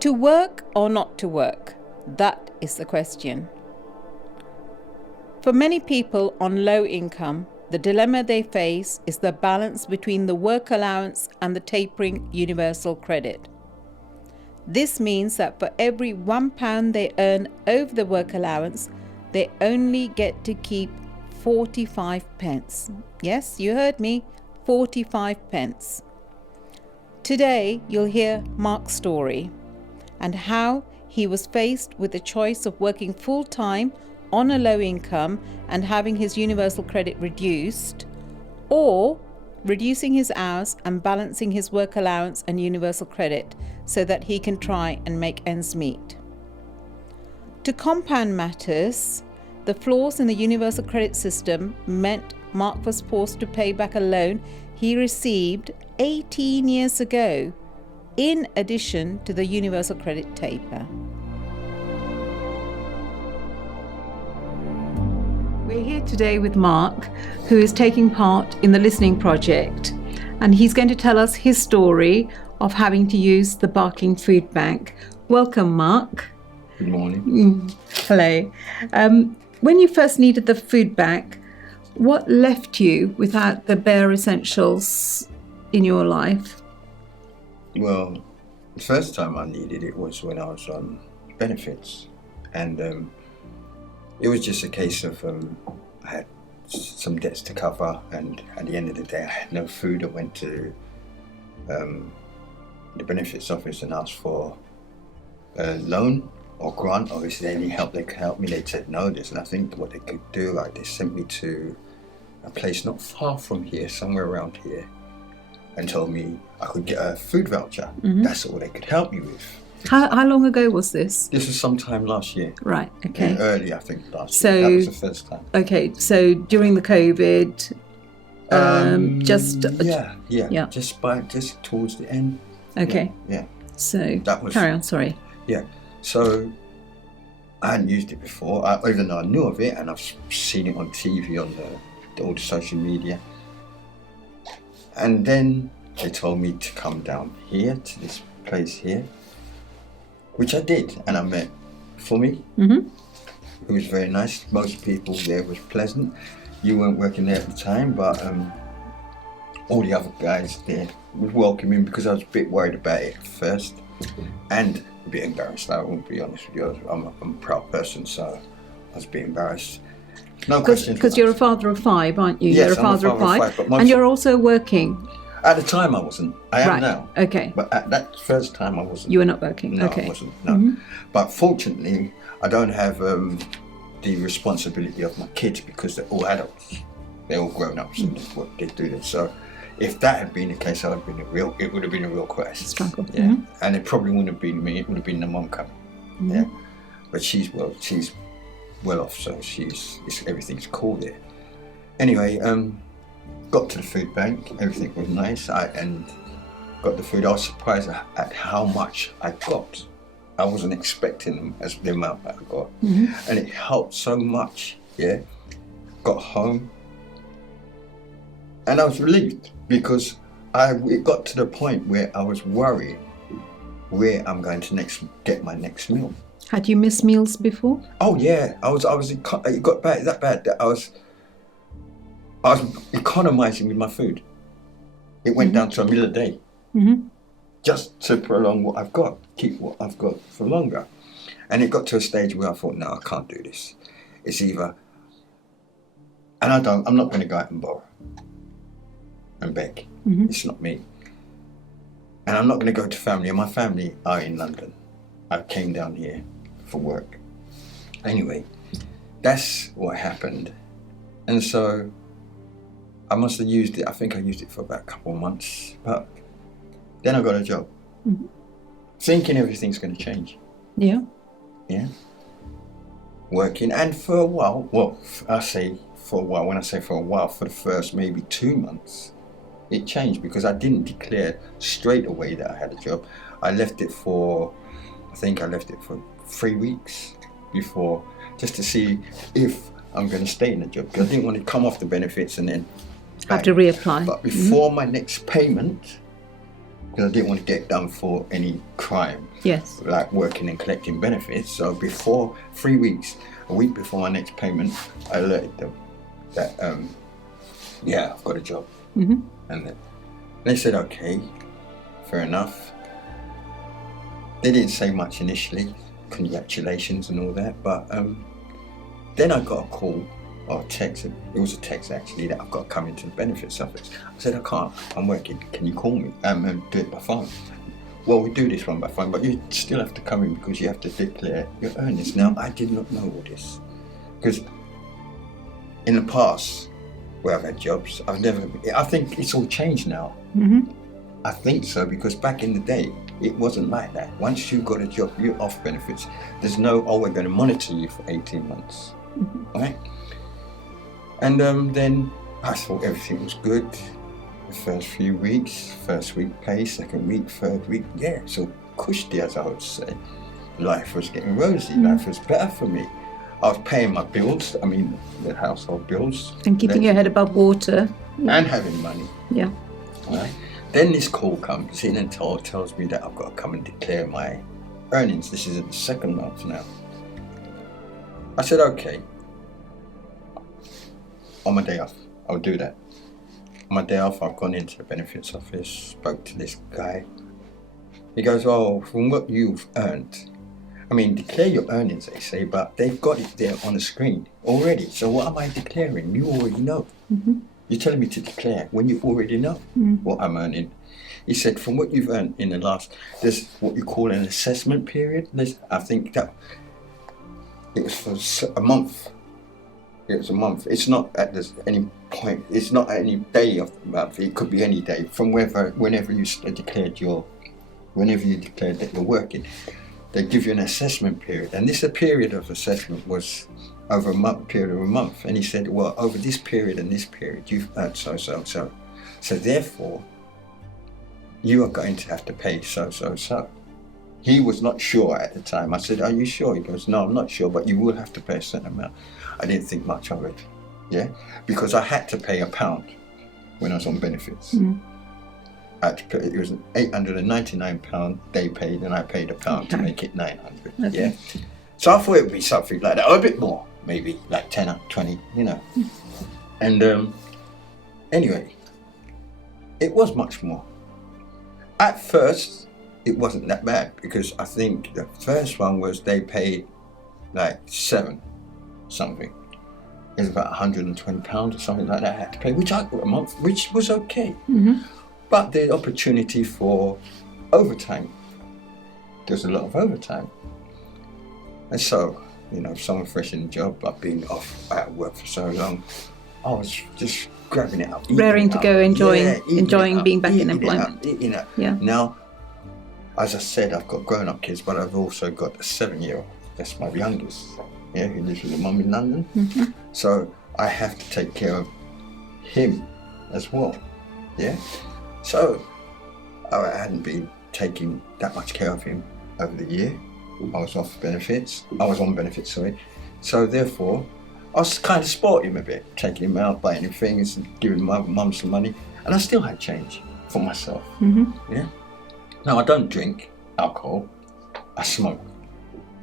To work or not to work? That is the question. For many people on low income, the dilemma they face is the balance between the work allowance and the tapering universal credit. This means that for every £1 they earn over the work allowance, they only get to keep 45 pence. Yes, you heard me, 45 pence. Today, you'll hear Mark's story and how he was faced with the choice of working full-time on a low income and having his universal credit reduced, or reducing his hours and balancing his work allowance and universal credit so that he can try and make ends meet. To compound matters, the flaws in the universal credit system meant Mark was forced to pay back a loan he received 18 years ago, in addition to the universal credit taper. We're here today with Mark, who is taking part in the Listening Project, and he's going to tell us his story of having to use the Barking Food Bank. Welcome, Mark. Good morning. Hello. When you first needed the food bank, what left you without the bare essentials in your life? Well, the first time I needed it was when I was on benefits, and it was just a case of I had some debts to cover, and at the end of the day I had no food. I went to the benefits office and asked for a loan or grant. Obviously any help they could help me. They said no, there's nothing what they could do. Like, they sent me to a place not far from here, somewhere around here, and told me I could get a food voucher. Mm-hmm. That's all they could help me with. How long ago was this? This was sometime last year. Right, okay. Early, I think, last year. That was the first time. Okay, so during the COVID, just towards the end. Okay. Yeah. So that was, carry on, sorry. Yeah. So I hadn't used it before, even though I knew of it, and I've seen it on TV, on all the social media. And then they told me to come down here to this place here, which I did, and I met Fumi, who was very nice. Most people there was pleasant. You weren't working there at the time, but all the other guys there would welcome him, because I was a bit worried about it at first, and a bit embarrassed. I won't be honest with you. I'm a proud person, so I was a bit embarrassed. No questions. Because you're a father of five, aren't you? Yes, you're a father of five, but and you're also working. At the time I wasn't. I am right. now. Okay. But at that first time I wasn't. You were not working? No, okay. I wasn't. No. But fortunately, I don't have the responsibility of my kids, because they're all adults. They're all grown ups and what they do this. So if that had been the case, it would have been a real crisis. Struggle. Yeah. And it probably wouldn't have been me. It would have been the mum coming. Yeah. But she's well off, so everything's cool there. Anyway, got to the food bank. Everything was nice. And got the food. I was surprised at how much I got. I wasn't expecting them as the amount that I got, and it helped so much. Yeah, got home, and I was relieved, because it got to the point where I was worried where I'm going to get my next meal. Had you missed meals before? Oh yeah, it got that bad that I was economizing with my food. It went down to a meal a day. Just to prolong what I've got, keep what I've got for longer. And it got to a stage where I thought, no, I can't do this. It's either, and I'm not going to go out and borrow and beg. It's not me. And I'm not going to go to family, and my family are in London. I came down here for work. Anyway, that's what happened. And so I must have used it, I think I used it for about a couple of months, but then I got a job, thinking everything's going to change. Yeah. Yeah. Working, and for a while, when I say for a while, for the first maybe 2 months, it changed, because I didn't declare straight away that I had a job. I left it for 3 weeks before, just to see if I'm going to stay in the job, because I didn't want to come off the benefits and then have to reapply. But before my next payment, because I didn't want to get done for any crime. Yes. Like working and collecting benefits. So before 3 weeks, a week before my next payment, I alerted them that, yeah, I've got a job. Mm-hmm. And they said, okay, fair enough. They didn't say much initially, congratulations and all that, but then I got a call or a text, it was a text actually, that I've got to come into the benefits office. I said, I can't, I'm working, can you call me and do it by phone? Well, we do this one by phone, but you still have to come in because you have to declare your earnings. Now, I did not know all this because in the past, where I've had jobs, I think it's all changed now. Mm-hmm. I think so, because back in the day, it wasn't like that. Once you've got a job, you're off benefits. There's no, oh, we're going to monitor you for 18 months, right? And then I thought everything was good. The first few weeks, first week pay, second week, third week, yeah, so cushy, as I would say. Life was getting rosy, life was better for me. I was paying my bills, I mean, the household bills. And keeping your head above water. And having money. Yeah. Right? Then this call comes in and tells me that I've got to come and declare my earnings. This is in the second month now. I said, okay. On my day off, I'll do that. On my day off, I've gone into the benefits office, spoke to this guy. He goes, oh, from what you've earned, I mean, declare your earnings, they say, but they've got it there on the screen already. So what am I declaring? You already know. Mm-hmm. You're telling me to declare when you already know what I'm earning. He said, from what you've earned in the last, there's what you call an assessment period. I think that it was for a month. It was a month. It's not at any point, it's not at any day of the month. It could be any day from whenever you declared that you're working. They give you an assessment period. And this period of assessment was over a period of a month. And he said, well, over this period and this period, you've earned so. So therefore, you are going to have to pay so. He was not sure at the time. I said, are you sure? He goes, no, I'm not sure, but you will have to pay a certain amount. I didn't think much of it, yeah? Because I had to pay £1 when I was on benefits. I had to pay, it was an £899 they paid, and I paid £1 to make it 900, yeah? So I thought it would be something like that, or a bit more, maybe, like 10 or 20, you know. And anyway, it was much more. At first, it wasn't that bad, because I think the first one was they paid like 7 something. It was about £120 or something like that I had to pay, which I got a month, which was okay. But the opportunity for overtime, there's a lot of overtime. And so, you know, someone fresh in the job, but being off at work for so long, I was just grabbing it up. Raring to go, enjoying being back in employment. Eating it. Yeah. Now, as I said, I've got grown-up kids, but I've also got a 7-year-old. That's my youngest, yeah, who lives with her mum in London. So I have to take care of him as well, yeah. So I hadn't been taking that much care of him over the year. I was off benefits. I was on benefits, sorry. So therefore, I was kind of sporting him a bit, taking him out, buying him things, and giving my mum some money, and I still had change for myself. Yeah. Now I don't drink alcohol. I smoke,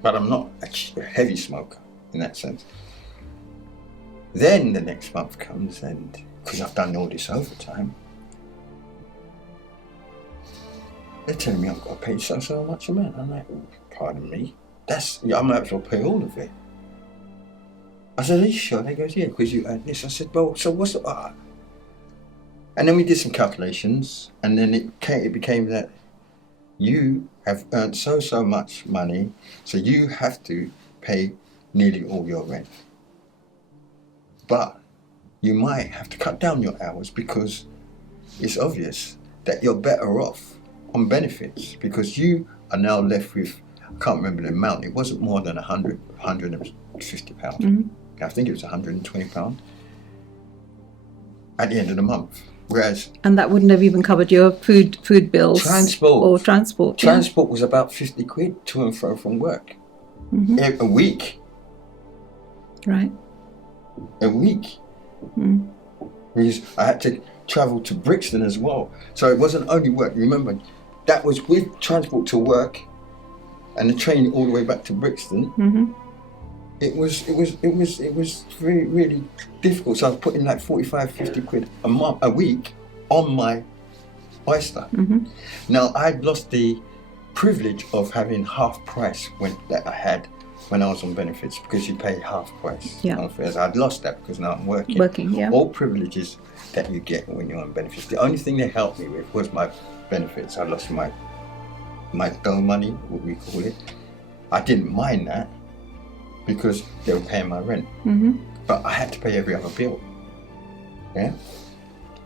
but I'm not a heavy smoker in that sense. Then the next month comes, and because I've done all this overtime, they're telling me I've got to pay so much amount. I'm like, pardon me, I'm not to pay all of it. I said, are you sure? They goes, yeah, because you earned this. I said, well, so what's the... And then we did some calculations, and then it became that you have earned so much money, so you have to pay nearly all your rent. But you might have to cut down your hours because it's obvious that you're better off on benefits because you are now left with, I can't remember the amount, it wasn't more than £150. I think it was £120 at the end of the month. Whereas, and that wouldn't have even covered your food bills, transport. Transport was about 50 quid to and fro from work a week. Right. A week. Because I had to travel to Brixton as well, so it wasn't only work. Remember, that was with transport to work and the train all the way back to Brixton. It was really, really difficult. So I was putting like 45, 50 quid a week on my Oyster. Now I'd lost the privilege of having half price that I had when I was on benefits, because you pay half price on fares. I'd lost that because now I'm working. All privileges that you get when you're on benefits. The only thing they helped me with was my benefits. I lost my dome money, what we call it. I didn't mind that because they were paying my rent. But I had to pay every other bill. Yeah.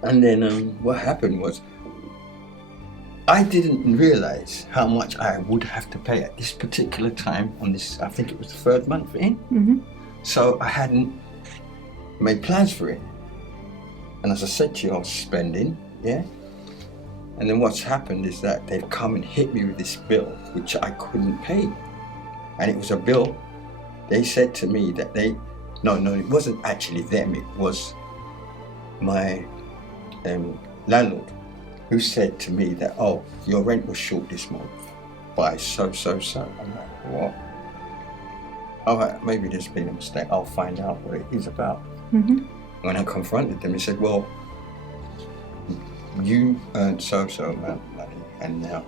And then what happened was, I didn't realise how much I would have to pay at this particular time on this, I think it was the third month in. So I hadn't made plans for it. And as I said to you, I was spending, yeah? And then what's happened is that they've come and hit me with this bill, which I couldn't pay. And it was a bill, they said to me that no, it wasn't actually them, it was my landlord, who said to me that, oh, your rent was short this month by so. I'm like, what? All right, maybe there's been a mistake. I'll find out what it is about. When I confronted them, he said, well, you earned so amount of money and now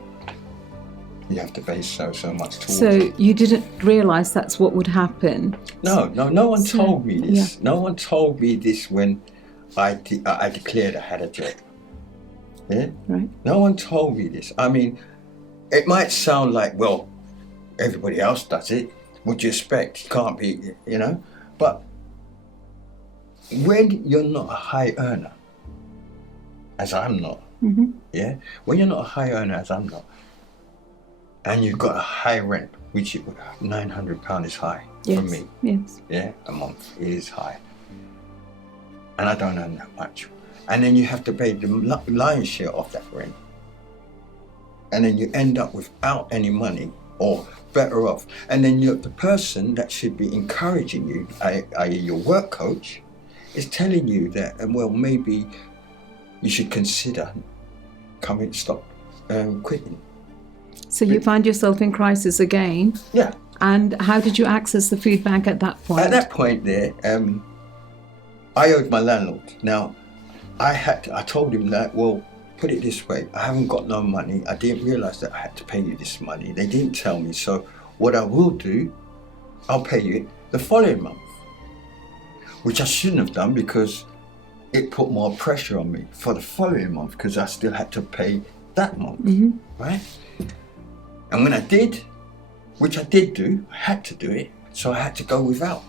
you have to pay so much towards So it. you didn't realise that's what would happen? No one told me this. No one told me this when I declared I had a job. Yeah? Right. No one told me this. I mean, it might sound like, well, everybody else does it. What do you expect? It can't be, you know? But when you're not a high earner, as I'm not, yeah? When you're not a high earner, as I'm not, and you've got a high rent, which £900 is high for me. Yes. Yeah, a month, it is high. And I don't earn that much. And then you have to pay the lion's share of that rent. And then you end up without any money or better off. And then the person that should be encouraging you, i.e. your work coach, is telling you that, well, maybe you should consider quitting. So you find yourself in crisis again? Yeah. And how did you access the food bank at that point? At that point there, I owed my landlord. Now, I told him that, well, put it this way, I haven't got no money. I didn't realise that I had to pay you this money. They didn't tell me. So what I will do, I'll pay you the following month, which I shouldn't have done because it put more pressure on me for the following month because I still had to pay that month, right? And when I did, which I did do, I had to do it, so I had to go without.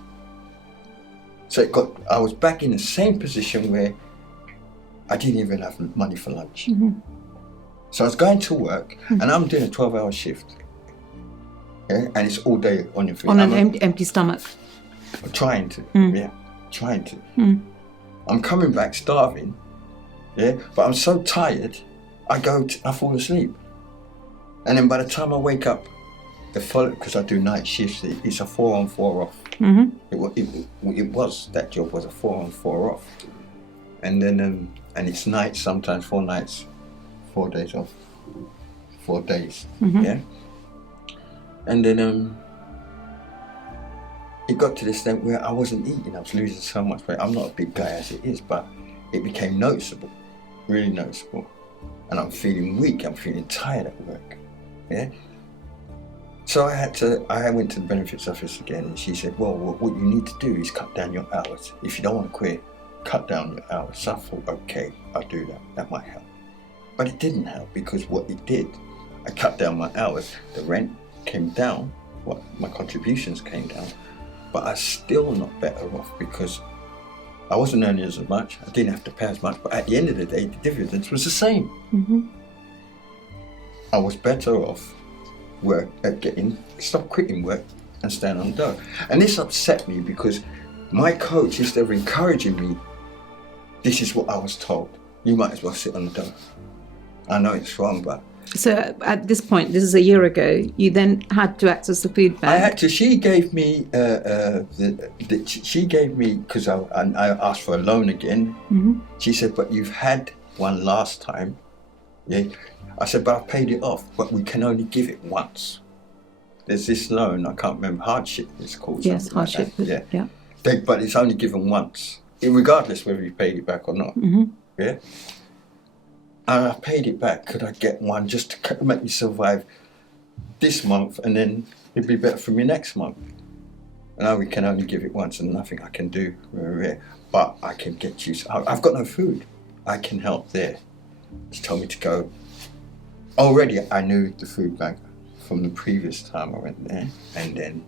So I was back in the same position where I didn't even have money for lunch. So I was going to work and I'm doing a 12-hour shift. Yeah? And it's all day on your feet. On an empty stomach. I'm trying to, trying to. I'm coming back starving, yeah, but I'm so tired, I fall asleep. And then by the time I wake up, because I do night shifts, it's a 4 on 4 off. That job was a 4 on 4 off. And then, and it's nights, sometimes 4 nights, 4 days off, 4 days, yeah? And then it got to the extent where I wasn't eating, I was losing so much weight. I'm not a big guy as it is, but it became noticeable, really noticeable. And I'm feeling weak, I'm feeling tired at work, yeah? So I went to the benefits office again and she said, well, what you need to do is cut down your hours. If you don't want to quit, cut down your hours. So I thought, okay, I'll do that, that might help. But it didn't help because what it did, I cut down my hours, the rent came down, my contributions came down, but I'm still not better off because I wasn't earning as much, I didn't have to pay as much, but at the end of the day, the dividends was the same. I was better off stop quitting work and staying on the dough. And this upset me because my coach, instead of encouraging me, this is what I was told. You might as well sit on the dough. I know it's wrong, but... So at this point, this is a year ago, you then had to access the food bank? I had to. She gave me, because I asked for a loan again. She said, but you've had one last time. Yeah. I said, but I've paid it off, but we can only give it once. There's this loan, I can't remember, hardship it's called. Yes, hardship. Like yeah. But it's only given once, regardless whether you paid it back or not. Mm-hmm. Yeah. And I paid it back. Could I get one just to make me survive this month, and then it'd be better for me next month? Now we can only give it once, and nothing I can do. But I can get you. I've got no food. I can help there. She told me to go. Already, I knew the food bank from the previous time I went there, and then.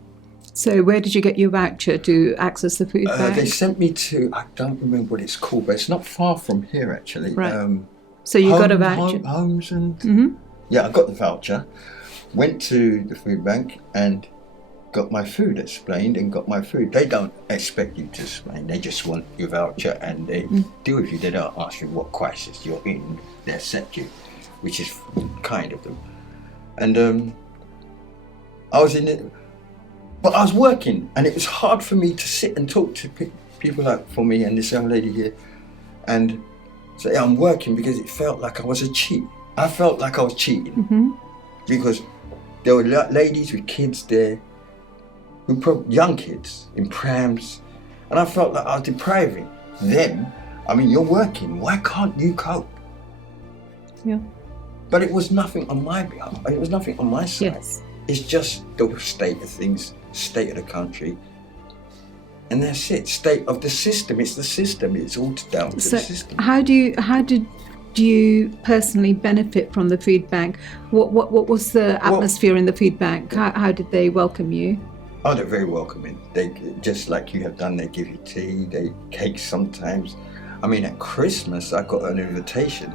So where did you get your voucher to access the food bank? They sent me to, I don't remember what it's called, but it's not far from here actually. Right. So you got a voucher? Homes and... Mm-hmm. Yeah, I got the voucher, went to the food bank and got my food explained and got my food. They don't expect you to explain, they just want your voucher and they deal with you. They don't ask you what crisis you're in, they accept you, which is kind of them. And I was in it, but I was working and it was hard for me to sit and talk to people like for me and this young lady here and say I'm working, because it felt like I was a cheat. I felt like I was cheating because there were ladies with kids there, young kids in prams, and I felt like I was depriving them. I mean, you're working, why can't you cope? Yeah. But it was nothing on my behalf, it was nothing on my side. Yes. It's just the state of things, state of the country, and that's it. State of the system. It's the system. It's all down to the system. How did you personally benefit from the food bank? What was the atmosphere in the food bank? How did they welcome you? Oh, they're very welcoming. They, just like you have done, they give you tea, cakes sometimes. I mean, at Christmas, I got an invitation,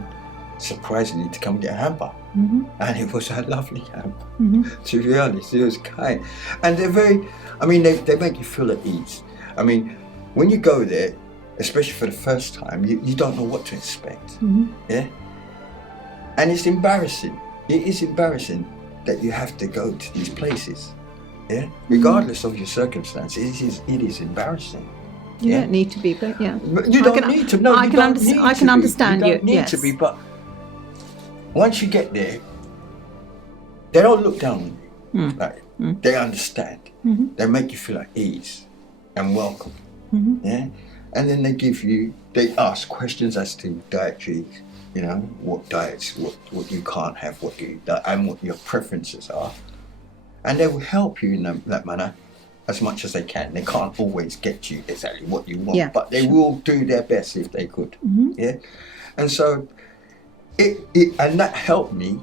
surprisingly, to come get a hamper. And it was a lovely hamper, to be honest. It was kind. And they're very, I mean, they make you feel at ease. I mean, when you go there, especially for the first time, you don't know what to expect. Yeah? And it's embarrassing. It is embarrassing that you have to go to these places. Yeah? Regardless of your circumstances, it is embarrassing. You don't need to be, but yeah. But you don't need to. No, I can understand you. You don't need to be, but once you get there, they don't look down on you. Like, they understand. They make you feel at ease and welcome. Yeah? And then they ask questions as to dietary, you know, what diets, what you can't have, and what your preferences are. And they will help you in that manner as much as they can. They can't always get you exactly what you want, but they will do their best if they could. Yeah? And so, and that helped me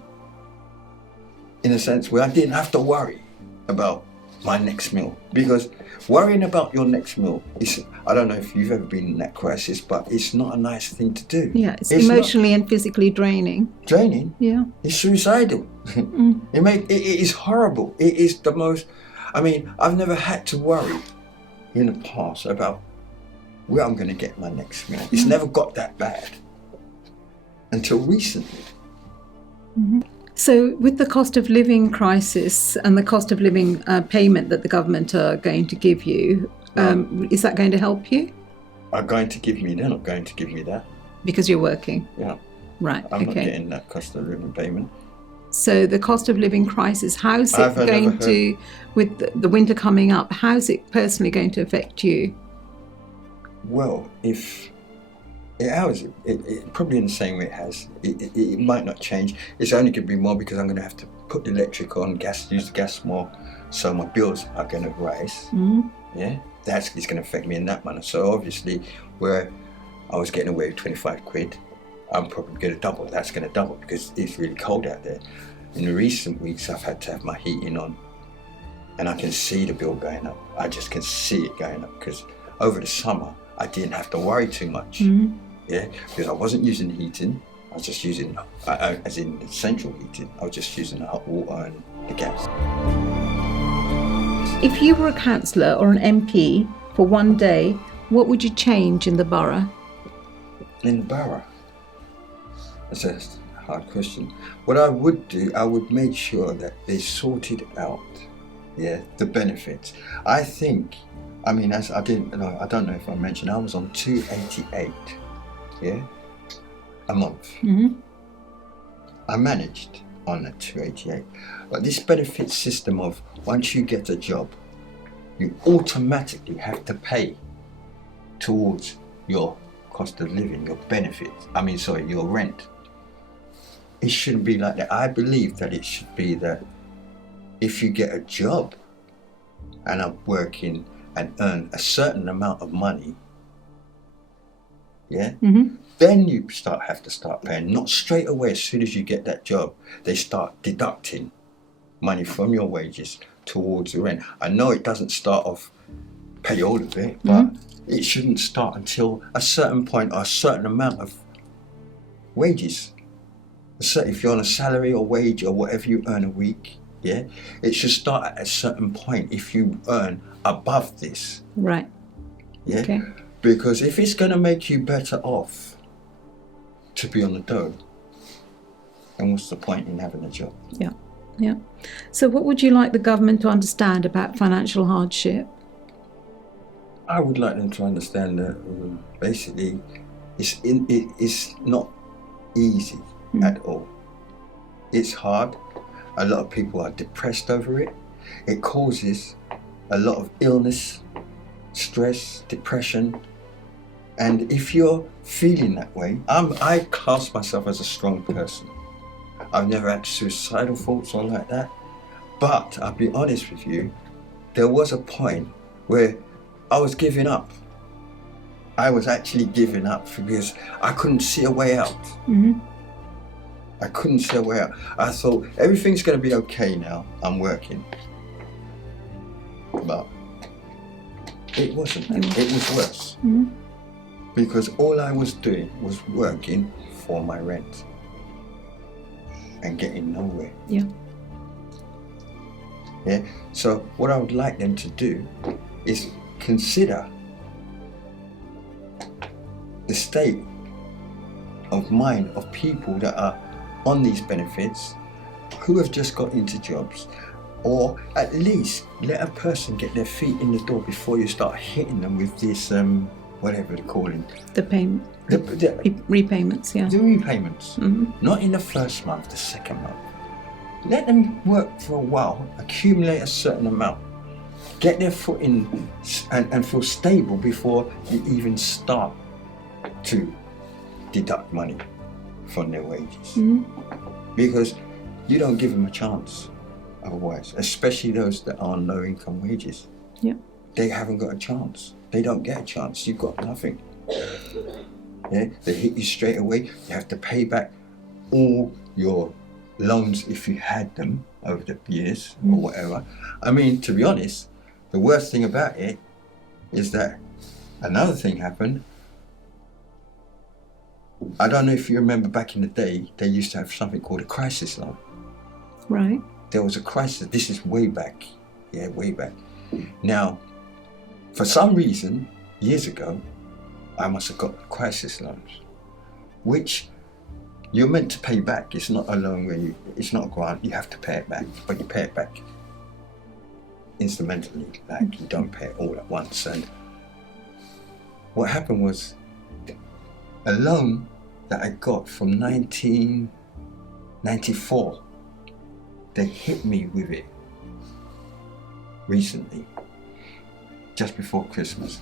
in a sense where I didn't have to worry about my next meal, because worrying about your next meal is, I don't know if you've ever been in that crisis, but it's not a nice thing to do. Yeah, it's emotionally and physically draining. Draining? Yeah. It's suicidal. It is horrible. It is the most, I mean, I've never had to worry in the past about where I'm going to get my next meal. It's never got that bad until recently. So with the cost of living crisis and the cost of living payment that the government are going to give you, is that going to help you? They're not going to give me that. Because you're working? Yeah. Right, I'm not getting that cost of living payment. So the cost of living crisis, how's it going to, with the winter coming up, how's it personally going to affect you? Well, it probably in the same way it has. It might not change. It's only going to be more because I'm going to have to put the electric on, use the gas more, so my bills are going to rise. Yeah, it's going to affect me in that manner. So obviously, where I was getting away with 25 quid, I'm probably going to double. That's going to double because it's really cold out there. In the recent weeks, I've had to have my heating on, and I can see the bill going up. I just can see it going up because over the summer, I didn't have to worry too much. Yeah, because I wasn't using heating. I was just using, as in the central heating, I was just using the hot water and the gas. If you were a councillor or an MP for one day, what would you change in the borough? In the borough? That's a hard question. What I would do, I would make sure that they sorted out, the benefits. I think, I mean, I don't know if I mentioned, I was on 288. A month. I managed on that 288. But this benefit system of once you get a job, you automatically have to pay towards your cost of living, your benefits. Your rent. It shouldn't be like that. I believe that it should be that if you get a job and are working and earn a certain amount of money, then you have to start paying. Not straight away. As soon as you get that job, they start deducting money from your wages towards the rent. I know it doesn't start off pay all of it, but it shouldn't start until a certain point or a certain amount of wages. So if you're on a salary or wage or whatever you earn a week, it should start at a certain point if you earn above this. Right. Yeah. Okay. Because if it's going to make you better off to be on the dole, then what's the point in having a job? Yeah. Yeah. So what would you like the government to understand about financial hardship? I would like them to understand that basically it's not easy at all. It's hard. A lot of people are depressed over it. It causes a lot of illness, stress, depression. And if you're feeling that way, I class myself as a strong person. I've never had suicidal thoughts or like that. But I'll be honest with you, there was a point where I was giving up. I was actually giving up because I couldn't see a way out. I couldn't see a way out. I thought everything's going to be okay now. I'm working. But it wasn't. It was worse. Because all I was doing was working for my rent and getting nowhere. Yeah. So what I would like them to do is consider the state of mind of people that are on these benefits, who have just got into jobs, or at least let a person get their feet in the door before you start hitting them with this whatever they're calling the payment, repayments. The repayments. Not in the first month, the second month. Let them work for a while, accumulate a certain amount, get their foot in and feel stable before you even start to deduct money from their wages. Because you don't give them a chance otherwise, especially those that are on low income wages. They haven't got a chance. They don't get a chance. You've got nothing. They hit you straight away. You have to pay back all your loans if you had them over the years or whatever. I mean, to be honest, the worst thing about it is that another thing happened. I don't know if you remember back in the day, they used to have something called a crisis loan. Right. There was a crisis. This is way back. Way back. Now, for some reason, years ago, I must have got crisis loans, which you're meant to pay back. It's not a loan where it's not a grant, you have to pay it back, but you pay it back instrumentally, like you don't pay it all at once. And what happened was, a loan that I got from 1994, they hit me with it recently, just before Christmas.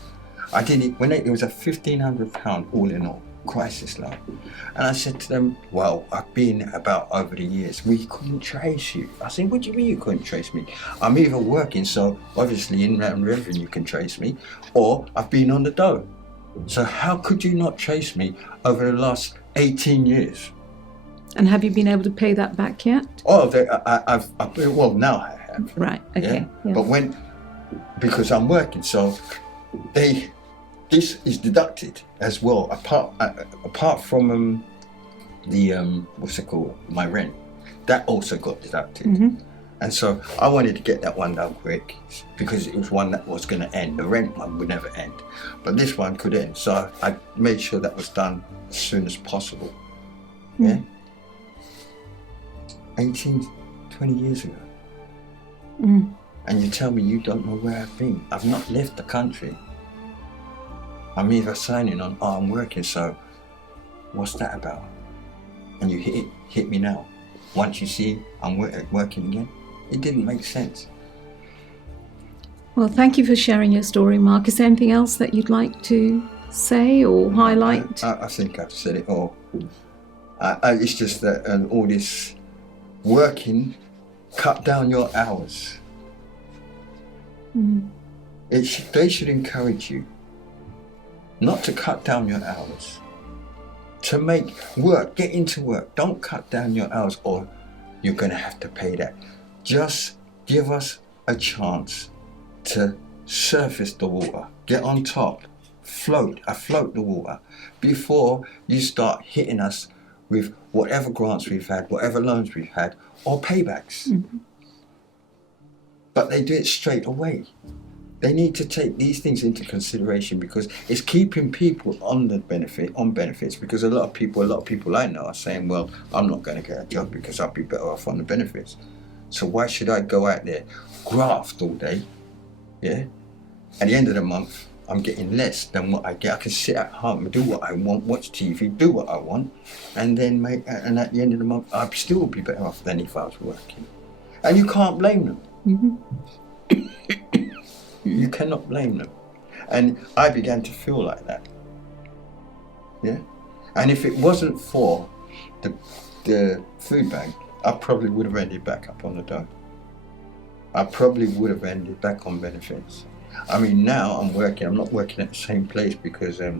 I did it when it was a £1,500 all in all crisis loan. And I said to them, well, I've been about over the years, we couldn't trace you. I said, what do you mean you couldn't trace me? I'm either working, so obviously inland revenue can trace me, or I've been on the dole. So how could you not trace me over the last 18 years? And have you been able to pay that back yet? Oh, well, now I have. Right, okay. Yeah. But because I'm working, so this is deducted as well, apart from the what's it called, my rent, that also got deducted. And so I wanted to get that one done quick because it was one that was going to end. The rent one would never end, but this one could end. So I made sure that was done as soon as possible. 18, 20 years ago. And you tell me you don't know where I've been. I've not left the country. I'm either signing on, I'm working, so what's that about? And you hit me now. once you see I'm working again. It didn't make sense. Well, thank you for sharing your story, Mark. Is there anything else that you'd like to say or highlight? I think I've said it all. It's just that all this working, cut down your hours. They should encourage you not to cut down your hours, to make work, get into work. Don't cut down your hours or you're going to have to pay that. Just give us a chance to surface the water, get on top, afloat the water, before you start hitting us with whatever grants we've had, whatever loans we've had, or paybacks. But they do it straight away. They need to take these things into consideration because it's keeping people on benefits, because a lot of people I know are saying, well, I'm not going to get a job because I'll be better off on the benefits. So why should I go out there, graft all day? Yeah. At the end of the month, I'm getting less than what I get. I can sit at home and do what I want, watch TV, do what I want, and then and at the end of the month, I'd still be better off than if I was working. And you can't blame them. You cannot blame them. And I began to feel like that. Yeah. And if it wasn't for the food bank, I probably would have ended back up on the dough. I probably would have ended back on benefits. I mean, now I'm not working at the same place because I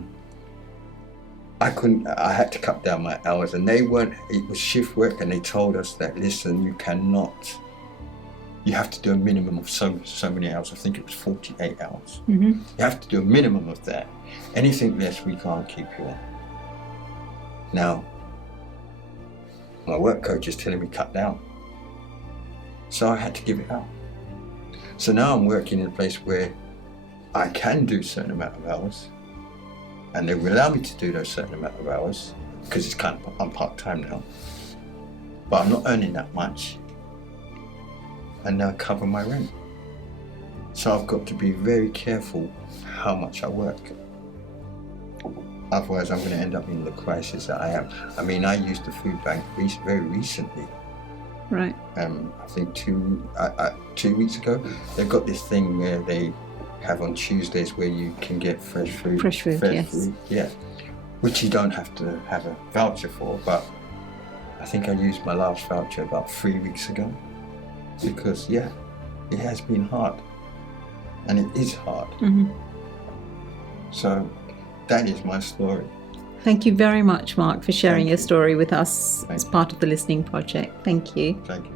had to cut down my hours, and it was shift work, and they told us that, listen, you have to do a minimum of so many hours. I think it was 48 hours. You have to do a minimum of that. Anything less, we can't keep you on. Now, my work coach is telling me cut down. So I had to give it up. So now I'm working in a place where I can do a certain amount of hours, and they will allow me to do those certain amount of hours because I'm part-time now. But I'm not earning that much, and now cover my rent. So I've got to be very careful how much I work. Otherwise, I'm going to end up in the crisis that I am. I mean, I used the food bank very recently. Right. I think 2 weeks ago, they've got this thing where they have on Tuesdays where you can get fresh food. Fresh food, yes. Yeah, which you don't have to have a voucher for, but I think I used my last voucher about 3 weeks ago because, yeah, it has been hard, and it is hard. So that is my story. Thank you very much, Mark, for sharing your story with us as part of the Listening Project. Thank you. Thank you.